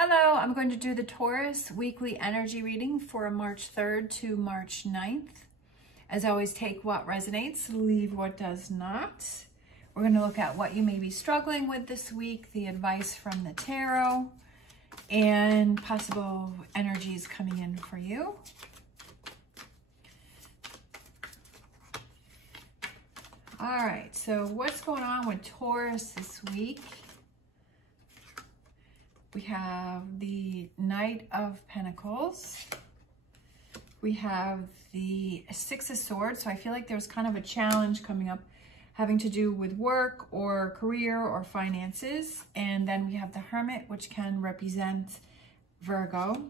Hello, I'm going to do the Taurus weekly energy reading for March 3rd to March 9th. As always, take what resonates, leave what does not. We're going to look at what you may be struggling with this week, the advice from the tarot, and possible energies coming in for you. All right, so what's going on with Taurus this week? We have the Knight of Pentacles. We have the Six of Swords. So I feel like there's kind of a challenge coming up having to do with work or career or finances. And then we have the Hermit, which can represent Virgo.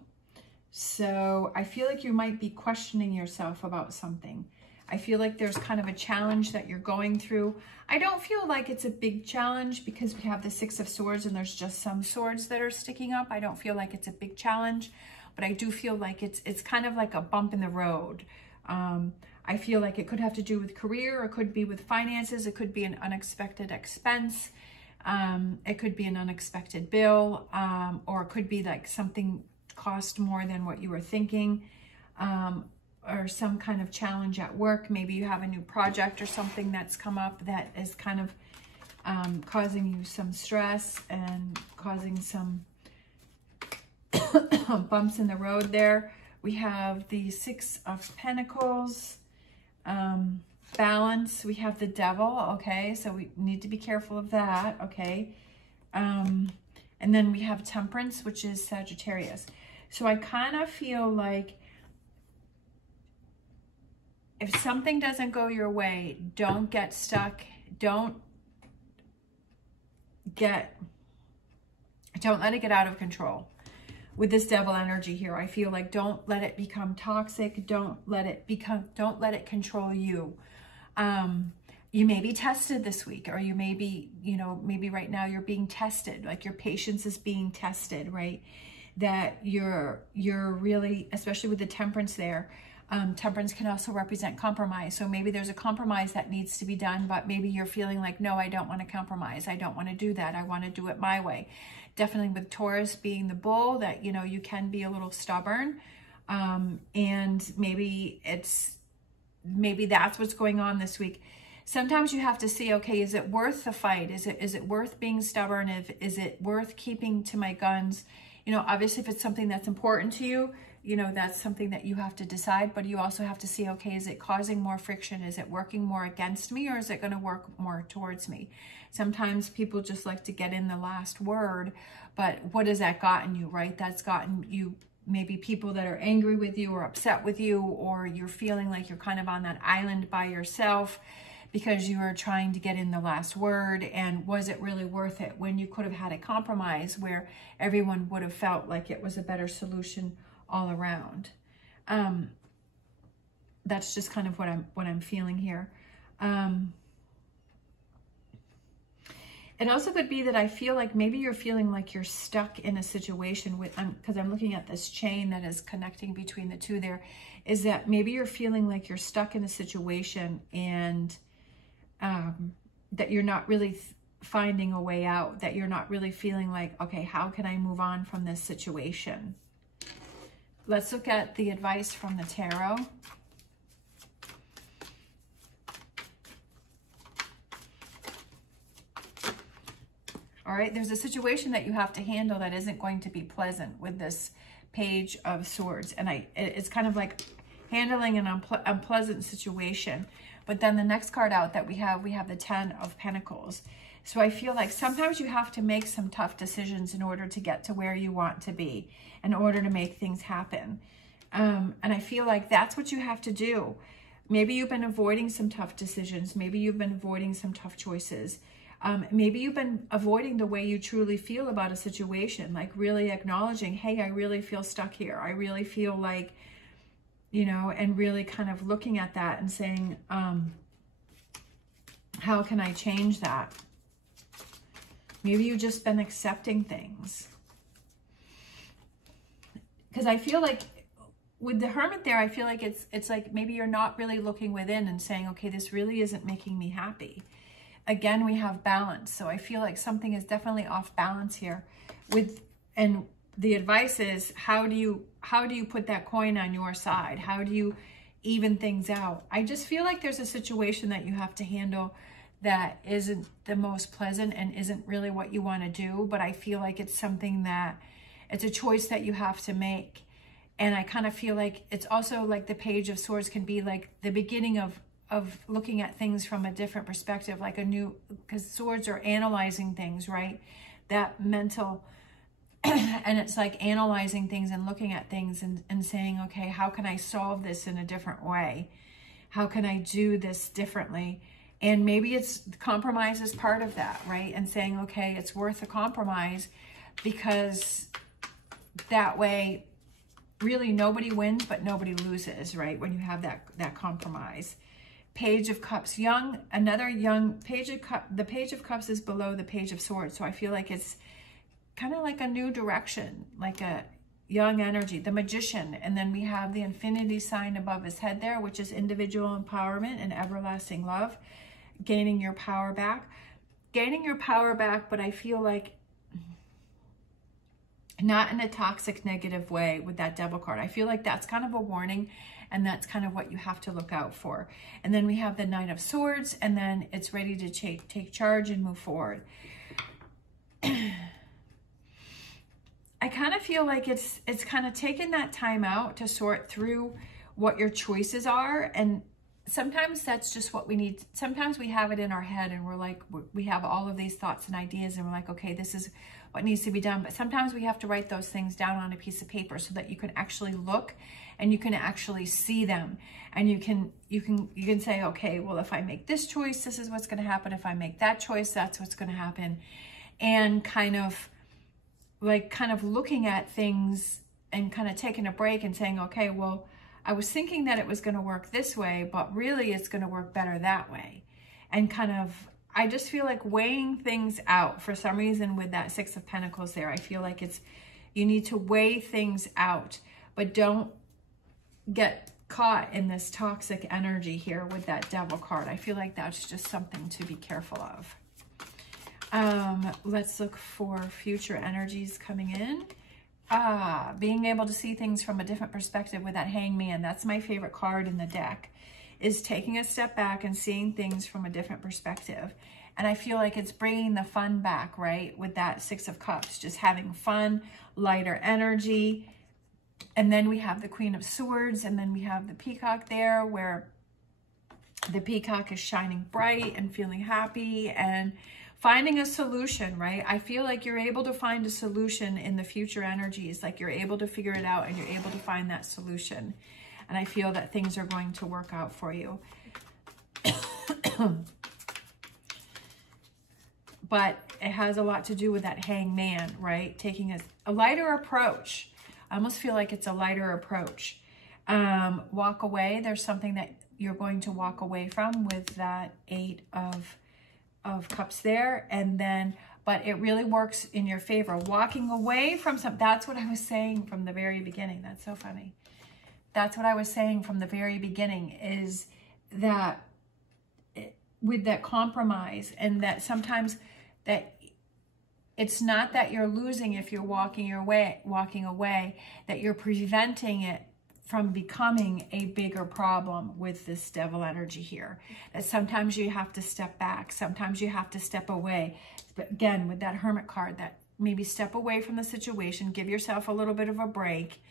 So I feel like you might be questioning yourself about something. I feel like there's kind of a challenge that you're going through. I don't feel like it's a big challenge because we have the Six of Swords and there's just some swords that are sticking up. I don't feel like it's a big challenge, but I do feel like it's kind of like a bump in the road. I feel like it could have to do with career, or it could be with finances, it could be an unexpected expense, it could be an unexpected bill, or it could be like something cost more than what you were thinking. Or some kind of challenge at work. Maybe you have a new project or something that's come up that is kind of causing you some stress and causing some bumps in the road there. We have the Six of Pentacles, balance. We have the Devil, okay? So we need to be careful of that, okay? And then we have Temperance, which is Sagittarius. So I kind of feel like if something doesn't go your way, don't get stuck. Don't let it get out of control. With this Devil energy here, I feel like don't let it become toxic. Don't let it control you. You may be tested this week, or you may be, maybe right now you're being tested, like your patience is being tested, right? That you're really, especially with the Temperance there, Temperance can also represent compromise. So maybe there's a compromise that needs to be done, but maybe you're feeling like, no, I don't want to compromise. I don't want to do that. I want to do it my way. Definitely with Taurus being the bull, that, you can be a little stubborn. And maybe that's what's going on this week. Sometimes you have to see, okay, is it worth the fight? Is it worth being stubborn? Is it worth keeping to my guns? Obviously if it's something that's important to you, that's something that you have to decide, but you also have to see, okay, is it causing more friction? Is it working more against me, or is it going to work more towards me? Sometimes people just like to get in the last word, but what has that gotten you, right? That's gotten you maybe people that are angry with you or upset with you, or you're feeling like you're kind of on that island by yourself because you are trying to get in the last word. And was it really worth it when you could have had a compromise where everyone would have felt like it was a better solution all around? That's just kind of what I'm feeling here. It also could be that I feel like maybe you're feeling like you're stuck in a situation with, because I'm looking at this chain that is connecting between the two there, is that maybe you're feeling like you're stuck in a situation and that you're not really finding a way out, that you're not really feeling like, okay, how can I move on from this situation? Let's look at the advice from the tarot. All right, there's a situation that you have to handle that isn't going to be pleasant with this Page of Swords. And it's kind of like handling an unpleasant situation. But then the next card out that we have the Ten of Pentacles. So I feel like sometimes you have to make some tough decisions in order to get to where you want to be, in order to make things happen. And I feel like that's what you have to do. Maybe you've been avoiding some tough decisions. Maybe you've been avoiding some tough choices. Maybe you've been avoiding the way you truly feel about a situation, like really acknowledging, hey, I really feel stuck here. I really feel like, and really kind of looking at that and saying, how can I change that? Maybe you've just been accepting things. Because I feel like with the Hermit there, I feel like it's like maybe you're not really looking within and saying, okay, this really isn't making me happy. Again, we have balance. So I feel like something is definitely off balance here. And the advice is, how do you put that coin on your side? How do you even things out? I just feel like there's a situation that you have to handle that isn't the most pleasant and isn't really what you want to do, but I feel like it's something that, it's a choice that you have to make. And I kind of feel like it's also like the Page of Swords can be like the beginning of looking at things from a different perspective, like a new, because swords are analyzing things, right? That mental, and it's like analyzing things and looking at things and saying, okay, how can I solve this in a different way? How can I do this differently? And maybe it's compromise is part of that, right? And saying, okay, it's worth a compromise, because that way really nobody wins, but nobody loses, right? When you have that compromise. Page of Cups, another young Page of Cups. The Page of Cups is below the Page of Swords. So I feel like it's kind of like a new direction, like a young energy, the Magician. And then we have the infinity sign above his head there, which is individual empowerment and everlasting love, gaining your power back. Gaining your power back, but I feel like not in a toxic, negative way with that Devil card. I feel like that's kind of a warning, and that's kind of what you have to look out for. And then we have the Knight of Swords, and then it's ready to take charge and move forward. I kind of feel like it's kind of taking that time out to sort through what your choices are. And sometimes that's just what we need. Sometimes we have it in our head and we're like, we have all of these thoughts and ideas and we're like, okay, this is what needs to be done. But sometimes we have to write those things down on a piece of paper so that you can actually look and you can actually see them. And you can say, okay, well, if I make this choice, this is what's going to happen. If I make that choice, that's what's going to happen. And kind of looking at things and kind of taking a break and saying, okay, well, I was thinking that it was going to work this way, but really it's going to work better that way. And kind of, I just feel like weighing things out for some reason with that Six of Pentacles there. I feel like you need to weigh things out, but don't get caught in this toxic energy here with that Devil card. I feel like that's just something to be careful of. Let's look for future energies coming in. Being able to see things from a different perspective with that Hangman. That's my favorite card in the deck, is taking a step back and seeing things from a different perspective. And I feel like it's bringing the fun back, right? With that Six of Cups, just having fun, lighter energy. And then we have the Queen of Swords, and then we have the Peacock there, where the Peacock is shining bright and feeling happy and finding a solution, right? I feel like you're able to find a solution in the future energies, like you're able to figure it out and you're able to find that solution. And I feel that things are going to work out for you. But it has a lot to do with that Hangman, right? Taking a lighter approach. I almost feel like it's a lighter approach. Walk away. There's something that you're going to walk away from with that Eight of Cups there. And then, but it really works in your favor. Walking away from something. That's what I was saying from the very beginning. That's so funny. That's what I was saying from the very beginning, is that with that compromise, and that sometimes that it's not that you're losing if you're walking away, that you're preventing it from becoming a bigger problem with this Devil energy here. That sometimes you have to step back. Sometimes you have to step away. But again, with that Hermit card, that maybe step away from the situation, give yourself a little bit of a break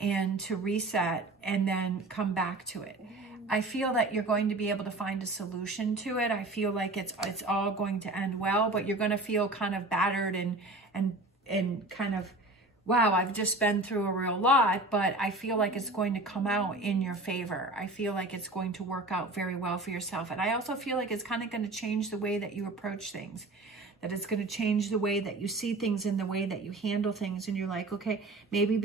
and to reset and then come back to it. I feel that you're going to be able to find a solution to it. I feel like it's all going to end well, but you're going to feel kind of battered and kind of, wow, I've just been through a real lot, but I feel like it's going to come out in your favor. I feel like it's going to work out very well for yourself. And I also feel like it's kind of going to change the way that you approach things, that it's going to change the way that you see things and the way that you handle things. And you're like, okay, maybe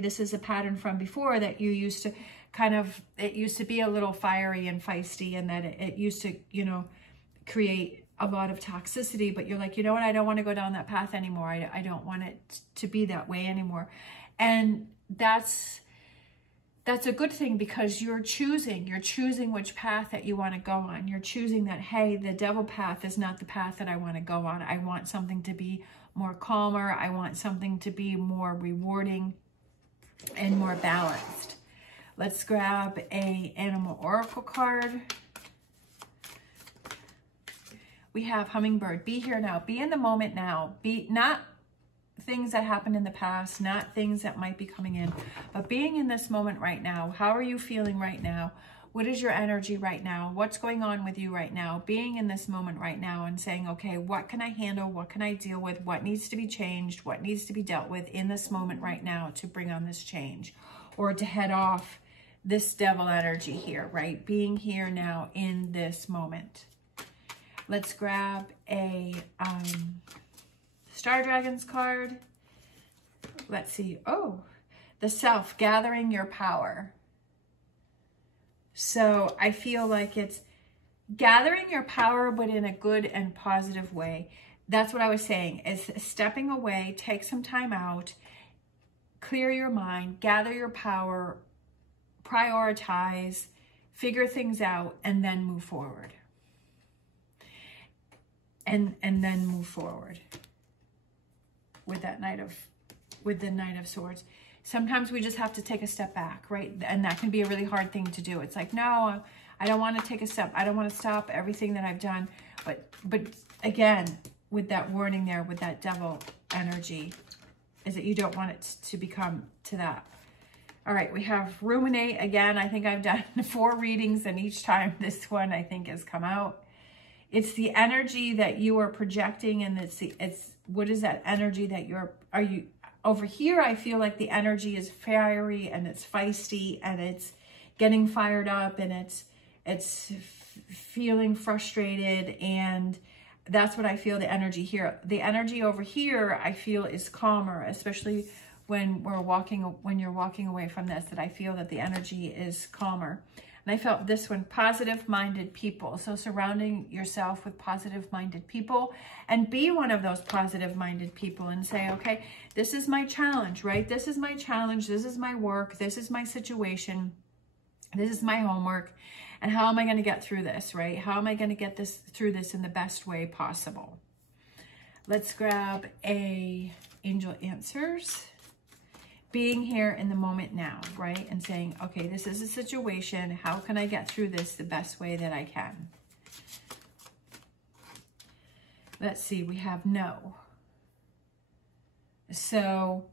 this is a pattern from before that you used to kind of, it used to be a little fiery and feisty, and that it used to, you know, create a lot of toxicity, but you're like, you know what, I don't want to go down that path anymore. I don't want it to be that way anymore. And that's a good thing, because you're choosing which path that you want to go on. You're choosing that, hey, the Devil path is not the path that I want to go on. I want something to be more calmer. I want something to be more rewarding and more balanced. Let's grab a animal oracle card. We have hummingbird. Be here now. Be in the moment now. Be not things that happened in the past, not things that might be coming in, but being in this moment right now. How are you feeling right now? What is your energy right now? What's going on with you right now? Being in this moment right now and saying, okay, what can I handle? What can I deal with? What needs to be changed? What needs to be dealt with in this moment right now to bring on this change or to head off this devil energy here, right? Being here now in this moment. Let's grab a Star Dragons card. Let's see. Oh, the self, gathering your power. So I feel like it's gathering your power, but in a good and positive way. That's what I was saying, is stepping away, take some time out, clear your mind, gather your power, prioritize, figure things out, and then move forward. And then move forward with that the Knight of Swords. Sometimes we just have to take a step back, right? And that can be a really hard thing to do. It's like, no, I don't want to take a step. I don't want to stop everything that I've done. But again, with that warning there, with that devil energy, is that you don't want it to become to that. All right, we have ruminate again. I think I've done 4 readings, and each time this one I think has come out. It's the energy that you are projecting, and it's what is that energy that over here? I feel like the energy is fiery and it's feisty and it's getting fired up and it's feeling frustrated, and that's what I feel the energy here. The energy over here I feel is calmer, especially when you're walking away from this, that I feel that the energy is calmer. And I felt this one, positive-minded people. So surrounding yourself with positive-minded people, and be one of those positive-minded people and say, okay, this is my challenge, right? This is my challenge. This is my work. This is my situation. This is my homework. And how am I going to get through this, right? How am I going to get through this in the best way possible? Let's grab a Angel Answers. Being here in the moment now, right? And saying, okay, this is a situation. How can I get through this the best way that I can? Let's see, we have no. So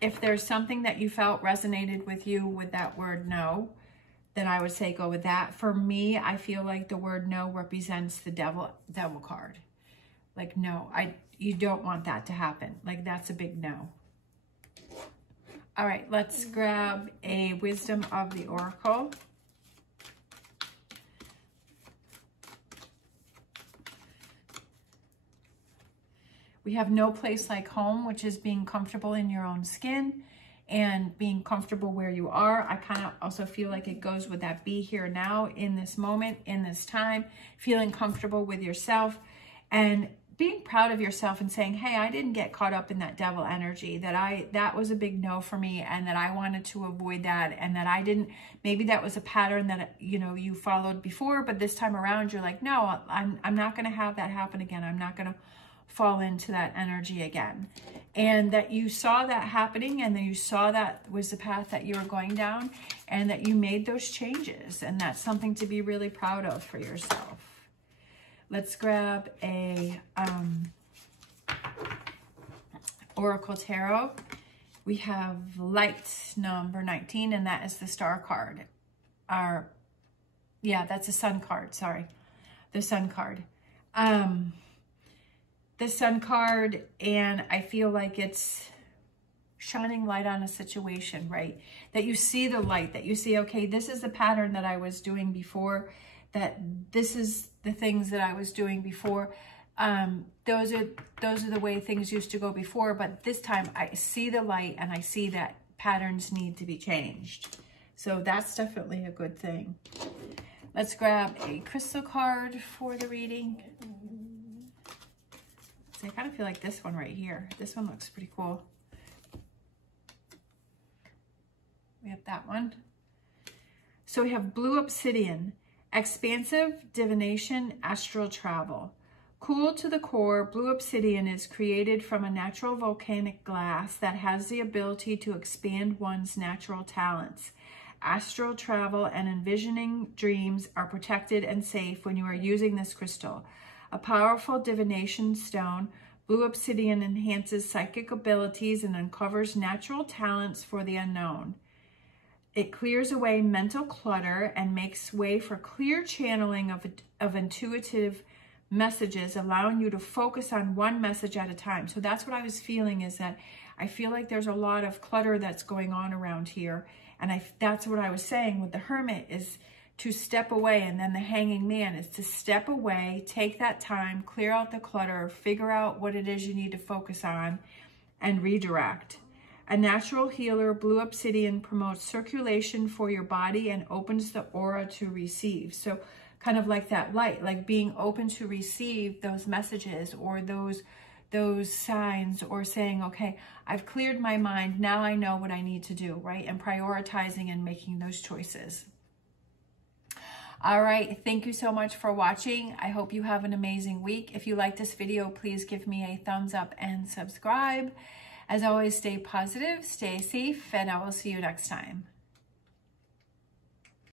if there's something that you felt resonated with you with that word no, then I would say go with that. For me, I feel like the word no represents the devil card. Like, no, you don't want that to happen. Like, that's a big no. All right, let's grab a Wisdom of the Oracle. We have no place like home, which is being comfortable in your own skin and being comfortable where you are. I kind of also feel like it goes with that be here now, in this moment, in this time, feeling comfortable with yourself and being proud of yourself and saying, hey, I didn't get caught up in that devil energy, that was a big no for me, and that I wanted to avoid that, and that I didn't, maybe that was a pattern that, you know, you followed before, but this time around you're like, no, I'm not going to have that happen again. I'm not going to fall into that energy again. And that you saw that happening, and that you saw that was the path that you were going down, and that you made those changes, and that's something to be really proud of for yourself. Let's grab a Oracle Tarot. We have light number 19, and that is the Star card. Yeah, that's a Sun card, sorry. The Sun card. The Sun card, and I feel like it's shining light on a situation, right? That you see the light, that you see, okay, this is the pattern that I was doing before, that this is the things that I was doing before. Those are the way things used to go before, but this time I see the light and I see that patterns need to be changed. So that's definitely a good thing. Let's grab a crystal card for the reading. So I kind of feel like this one right here. This one looks pretty cool. We have that one. So we have blue obsidian. Expansive divination, astral travel. Cool to the core, blue obsidian is created from a natural volcanic glass that has the ability to expand one's natural talents. Astral travel and envisioning dreams are protected and safe when you are using this crystal. A powerful divination stone, blue obsidian enhances psychic abilities and uncovers natural talents for the unknown. It clears away mental clutter and makes way for clear channeling of intuitive messages, allowing you to focus on one message at a time. So that's what I was feeling, is that I feel like there's a lot of clutter that's going on around here. And that's what I was saying with the Hermit, is to step away. And then the Hanging Man is to step away, take that time, clear out the clutter, figure out what it is you need to focus on, and redirect. A natural healer, blue obsidian promotes circulation for your body and opens the aura to receive. So kind of like that light, like being open to receive those messages or those signs, or saying, okay, I've cleared my mind, now I know what I need to do, right? And prioritizing and making those choices. All right, thank you so much for watching. I hope you have an amazing week. If you like this video, please give me a thumbs up and subscribe. As always, stay positive, stay safe, and I will see you next time.